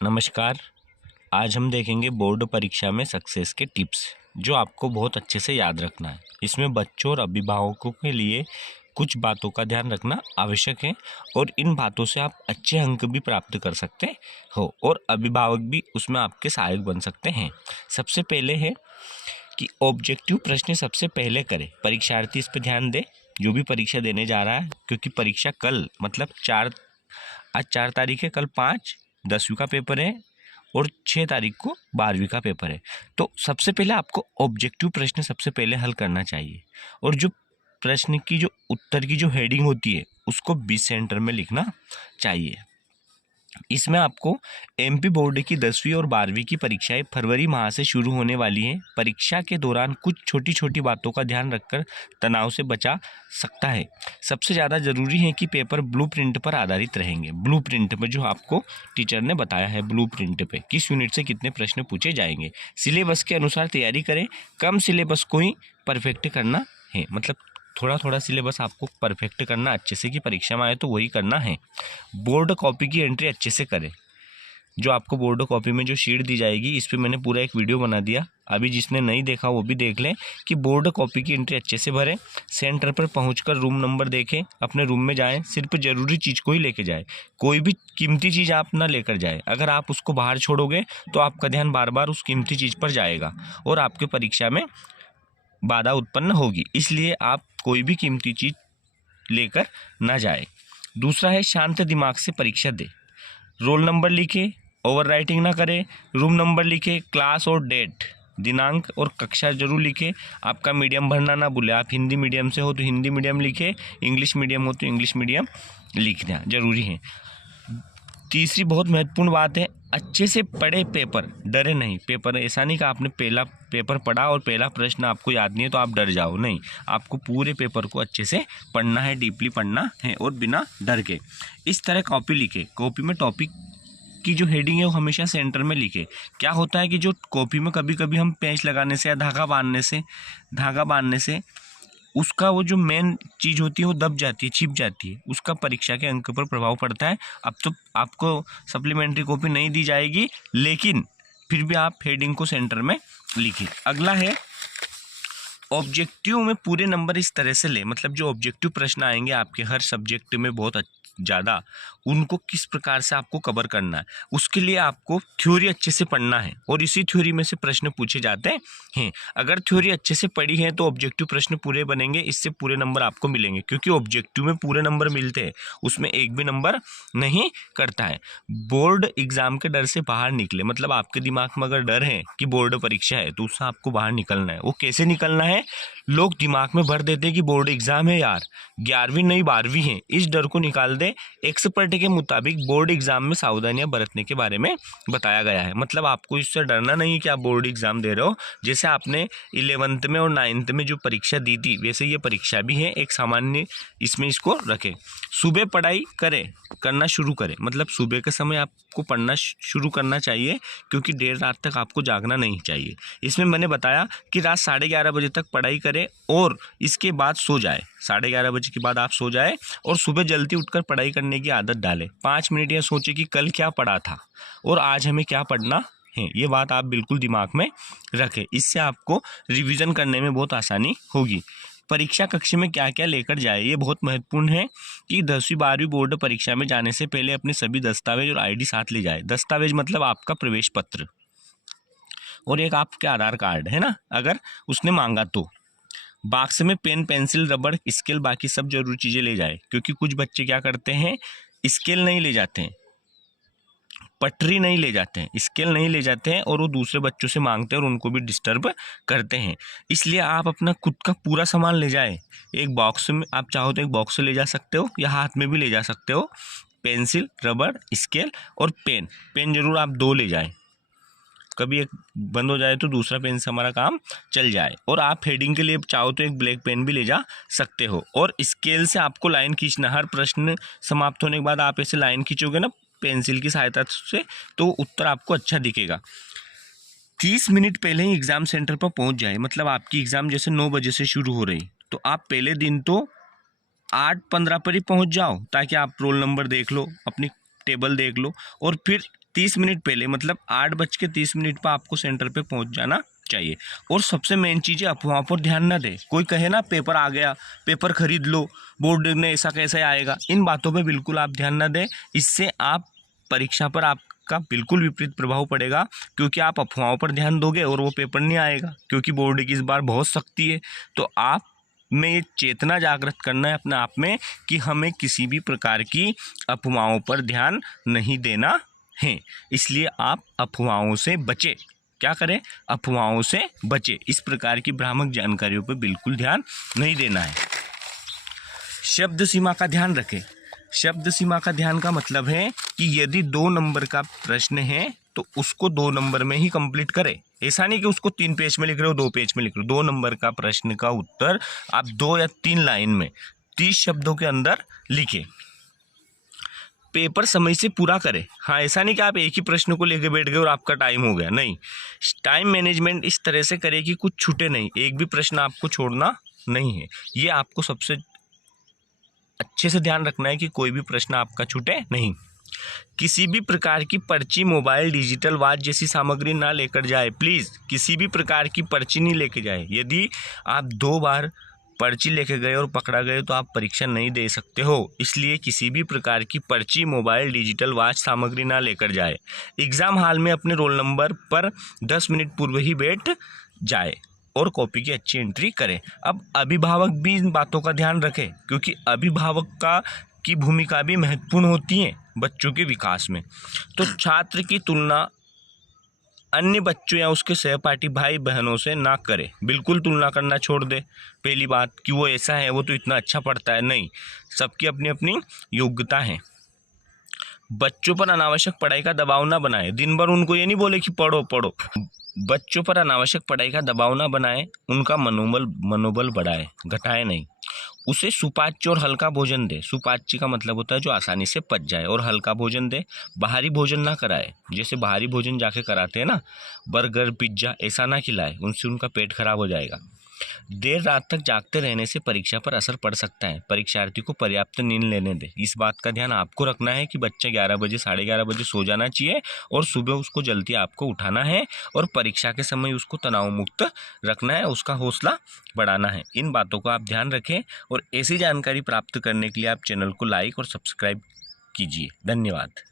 नमस्कार। आज हम देखेंगे बोर्ड परीक्षा में सक्सेस के टिप्स जो आपको बहुत अच्छे से याद रखना है। इसमें बच्चों और अभिभावकों के लिए कुछ बातों का ध्यान रखना आवश्यक है और इन बातों से आप अच्छे अंक भी प्राप्त कर सकते हो और अभिभावक भी उसमें आपके सहायक बन सकते हैं। सबसे पहले है कि ऑब्जेक्टिव प्रश्न सबसे पहले करें। परीक्षार्थी इस पर ध्यान दे जो भी परीक्षा देने जा रहा है, क्योंकि परीक्षा कल मतलब आज 4 तारीख है, कल 5 10वीं का पेपर है और 6 तारीख को 12वीं का पेपर है। तो सबसे पहले आपको ऑब्जेक्टिव प्रश्न सबसे पहले हल करना चाहिए और जो प्रश्न की जो उत्तर की जो हेडिंग होती है उसको 20 सेंटर में लिखना चाहिए। इसमें आपको एमपी बोर्ड की 10वीं और 12वीं की परीक्षाएं फरवरी माह से शुरू होने वाली हैं। परीक्षा के दौरान कुछ छोटी छोटी बातों का ध्यान रखकर तनाव से बचा सकता है। सबसे ज़्यादा ज़रूरी है कि पेपर ब्लूप्रिंट पर आधारित रहेंगे। ब्लूप्रिंट में जो आपको टीचर ने बताया है, ब्लूप्रिंट पे किस यूनिट से कितने प्रश्न पूछे जाएंगे। सिलेबस के अनुसार तैयारी करें। कम सिलेबस को ही परफेक्ट करना है, मतलब थोड़ा थोड़ा सिलेबस आपको परफेक्ट करना अच्छे से कि परीक्षा में आए तो वही करना है। बोर्ड कॉपी की एंट्री अच्छे से करें। जो आपको बोर्ड कॉपी में जो शीट दी जाएगी इस पे मैंने पूरा एक वीडियो बना दिया, अभी जिसने नहीं देखा वो भी देख लें कि बोर्ड कॉपी की एंट्री अच्छे से भरें। सेंटर पर पहुंचकर रूम नंबर देखें, अपने रूम में जाएं, सिर्फ ज़रूरी चीज़ को ही लेके जाएं। कोई भी कीमती चीज़ आप ना लेकर जाएं। अगर आप उसको बाहर छोड़ोगे तो आपका ध्यान बार बार उस कीमती चीज़ पर जाएगा और आपके परीक्षा में बाधा उत्पन्न होगी। इसलिए आप कोई भी कीमती चीज़ लेकर ना जाए। दूसरा है शांत दिमाग से परीक्षा दे। रोल नंबर लिखे, ओवर राइटिंग ना करें। रूम नंबर लिखे, क्लास और डेट, दिनांक और कक्षा जरूर लिखे। आपका मीडियम भरना ना भूले। आप हिंदी मीडियम से हो तो हिंदी मीडियम लिखे, इंग्लिश मीडियम हो तो इंग्लिश मीडियम लिखना जरूरी है। तीसरी बहुत महत्वपूर्ण बात है, अच्छे से पढ़े पेपर, डरे नहीं। पेपर ऐसा नहीं कि आपने पहला पेपर पढ़ा और पहला प्रश्न आपको याद नहीं है तो आप डर जाओ, नहीं। आपको पूरे पेपर को अच्छे से पढ़ना है, डीपली पढ़ना है और बिना डर के। इस तरह कॉपी लिखे। कॉपी में टॉपिक की जो हेडिंग है वो हमेशा सेंटर में लिखे। क्या होता है कि जो कॉपी में कभी कभी हम पेंच लगाने से या धागा बांधने से उसका वो जो मेन चीज़ होती है वो दब जाती है, छिप जाती है, उसका परीक्षा के अंक पर प्रभाव पड़ता है। अब तो आपको सप्लीमेंट्री कॉपी नहीं दी जाएगी, लेकिन फिर भी आप हेडिंग को सेंटर में लिखिए। अगला है ऑब्जेक्टिव में पूरे नंबर इस तरह से ले, मतलब जो ऑब्जेक्टिव प्रश्न आएंगे आपके हर सब्जेक्ट में बहुत ज़्यादा, उनको किस प्रकार से आपको कवर करना है उसके लिए आपको थ्योरी अच्छे से पढ़ना है और इसी थ्योरी में से प्रश्न पूछे जाते हैं। अगर थ्योरी अच्छे से पढ़ी है तो ऑब्जेक्टिव प्रश्न पूरे बनेंगे, इससे पूरे नंबर आपको मिलेंगे, क्योंकि ऑब्जेक्टिव में पूरे नंबर मिलते हैं, उसमें एक भी नंबर नहीं करता है। बोर्ड एग्जाम के डर से बाहर निकले, मतलब आपके दिमाग में अगर डर है कि बोर्ड परीक्षा है तो उससे आपको बाहर निकलना है। वो कैसे निकलना है? लोग दिमाग में भर देते हैं कि बोर्ड एग्जाम है यार, 11वीं नहीं 12वीं है। इस डर को निकाल दे। एक्सपर्ट के मुताबिक बोर्ड एग्जाम में सावधानियां बरतने के बारे में बताया गया है। मतलब आपको इससे डरना नहीं है कि आप बोर्ड एग्जाम दे रहे हो। जैसे आपने 11th में और 9th में जो परीक्षा दी थी वैसे ये परीक्षा भी है, एक सामान्य इसमें इसको रखें। सुबह पढ़ाई करना शुरू करें, मतलब सुबह के समय आपको पढ़ना शुरू करना चाहिए, क्योंकि देर रात तक आपको जागना नहीं चाहिए। इसमें मैंने बताया कि रात 11:30 बजे तक पढ़ाई करें और इसके बाद सो जाए। 11:30 बजे के बाद आप सो जाए और सुबह जल्दी उठकर पढ़ाई करने की आदत डालें। 5 मिनट यह सोचें कि कल क्या पढ़ा था और आज हमें क्या पढ़ना है। ये बात आप बिल्कुल दिमाग में रखें, इससे आपको रिवीजन करने में बहुत आसानी होगी। परीक्षा कक्ष में क्या क्या लेकर जाए, ये बहुत महत्वपूर्ण है कि 10वीं 12वीं बोर्ड परीक्षा में जाने से पहले अपने सभी दस्तावेज और आईडी साथ ले जाए। दस्तावेज मतलब आपका प्रवेश पत्र और एक आपके आधार कार्ड है ना, अगर उसने मांगा तो। बॉक्स में पेन, पेंसिल, रबड़, स्केल, बाकी सब जरूरी चीज़ें ले जाए, क्योंकि कुछ बच्चे क्या करते हैं, स्केल नहीं ले जाते हैं, पटरी नहीं ले जाते हैं, स्केल नहीं ले जाते हैं और वो दूसरे बच्चों से मांगते हैं और उनको भी डिस्टर्ब करते हैं। इसलिए आप अपना खुद का पूरा सामान ले जाए। एक बॉक्स में आप चाहो तो एक बॉक्स से ले जा सकते हो या हाथ में भी ले जा सकते हो। पेंसिल, रबड़, स्केल और पेन जरूर आप 2 ले जाएं, कभी एक बंद हो जाए तो दूसरा पेन से हमारा काम चल जाए। और आप हेडिंग के लिए चाहो तो एक ब्लैक पेन भी ले जा सकते हो। और स्केल से आपको लाइन खींचना, हर प्रश्न समाप्त होने के बाद आप ऐसे लाइन खींचोगे ना पेंसिल की सहायता से तो उत्तर आपको अच्छा दिखेगा। 30 मिनट पहले ही एग्जाम सेंटर पर पहुंच जाए, मतलब आपकी एग्जाम जैसे 9 बजे से शुरू हो रही तो आप पहले दिन तो 8:15 पर ही पहुंच जाओ, ताकि आप रोल नंबर देख लो, अपनी टेबल देख लो और फिर 30 मिनट पहले, मतलब 8:30 पर आपको सेंटर पे पहुंच जाना चाहिए। और सबसे मेन चीज़ है, अफवाहों पर ध्यान न दें। कोई कहे ना पेपर आ गया, पेपर खरीद लो, बोर्ड ने ऐसा कैसे आएगा, इन बातों पे बिल्कुल आप ध्यान न दें। इससे आप परीक्षा पर आपका बिल्कुल विपरीत प्रभाव पड़ेगा, क्योंकि आप अफवाहों पर ध्यान दोगे और वो पेपर नहीं आएगा, क्योंकि बोर्ड की इस बार बहुत सख्ती है। तो आप में ये चेतना जागृत करना है अपने आप में कि हमें किसी भी प्रकार की अफवाहों पर ध्यान नहीं देना है। इसलिए आप अफवाहों से बचें। क्या करें? अफवाहों से बचें। इस प्रकार की भ्रामक जानकारियों पर बिल्कुल ध्यान नहीं देना है। शब्द सीमा का ध्यान रखें। शब्द सीमा का ध्यान का मतलब है कि यदि 2 नंबर का प्रश्न है तो उसको 2 नंबर में ही कंप्लीट करें। ऐसा नहीं कि उसको 3 पेज में लिख रहे हो, 2 पेज में लिख रहे हो। 2 नंबर का प्रश्न का उत्तर आप 2 या 3 लाइन में 30 शब्दों के अंदर लिखें। पेपर समय से पूरा करें। हाँ, ऐसा नहीं कि आप एक ही प्रश्न को लेकर बैठ गए और आपका टाइम हो गया। नहीं, टाइम मैनेजमेंट इस तरह से करें कि कुछ छूटे नहीं, एक भी प्रश्न आपको छोड़ना नहीं है। ये आपको सबसे अच्छे से ध्यान रखना है कि कोई भी प्रश्न आपका छूटे नहीं। किसी भी प्रकार की पर्ची, मोबाइल, डिजिटल वॉच जैसी सामग्री ना लेकर जाए। प्लीज़ किसी भी प्रकार की पर्ची नहीं लेके जाए। यदि आप 2 बार पर्ची लेके गए और पकड़ा गए तो आप परीक्षा नहीं दे सकते हो। इसलिए किसी भी प्रकार की पर्ची, मोबाइल, डिजिटल वॉच सामग्री ना लेकर जाए। एग्ज़ाम हॉल में अपने रोल नंबर पर 10 मिनट पूर्व ही बैठ जाए और कॉपी की अच्छी एंट्री करें। अब अभिभावक भी इन बातों का ध्यान रखें, क्योंकि अभिभावक की भूमिका भी महत्वपूर्ण होती है बच्चों के विकास में। तो छात्र की तुलना अन्य बच्चों या उसके सहपाठी भाई बहनों से ना करें। बिल्कुल तुलना करना छोड़ दे। पहली बात कि वो ऐसा है, वो तो इतना अच्छा पढ़ता है, नहीं, सबकी अपनी अपनी योग्यता है। बच्चों पर अनावश्यक पढ़ाई का दबाव ना बनाए। दिन भर उनको ये नहीं बोले कि पढ़ो पढ़ो। बच्चों पर अनावश्यक पढ़ाई का दबाव ना बनाए, उनका मनोबल बढ़ाए, घटाए नहीं। उसे सुपाच्य और हल्का भोजन दे। सुपाच्य का मतलब होता है जो आसानी से पच जाए, और हल्का भोजन दे। बाहरी भोजन ना कराए। जैसे बाहरी भोजन जाके कराते हैं ना, बर्गर, पिज्ज़ा, ऐसा ना खिलाए, उनसे उनका पेट खराब हो जाएगा। देर रात तक जागते रहने से परीक्षा पर असर पड़ सकता है। परीक्षार्थी को पर्याप्त नींद लेने दें। इस बात का ध्यान आपको रखना है कि बच्चा 11 बजे, 11:30 बजे सो जाना चाहिए और सुबह उसको जल्दी आपको उठाना है और परीक्षा के समय उसको तनाव मुक्त रखना है, उसका हौसला बढ़ाना है। इन बातों को आप ध्यान रखें और ऐसी जानकारी प्राप्त करने के लिए आप चैनल को लाइक और सब्सक्राइब कीजिए। धन्यवाद।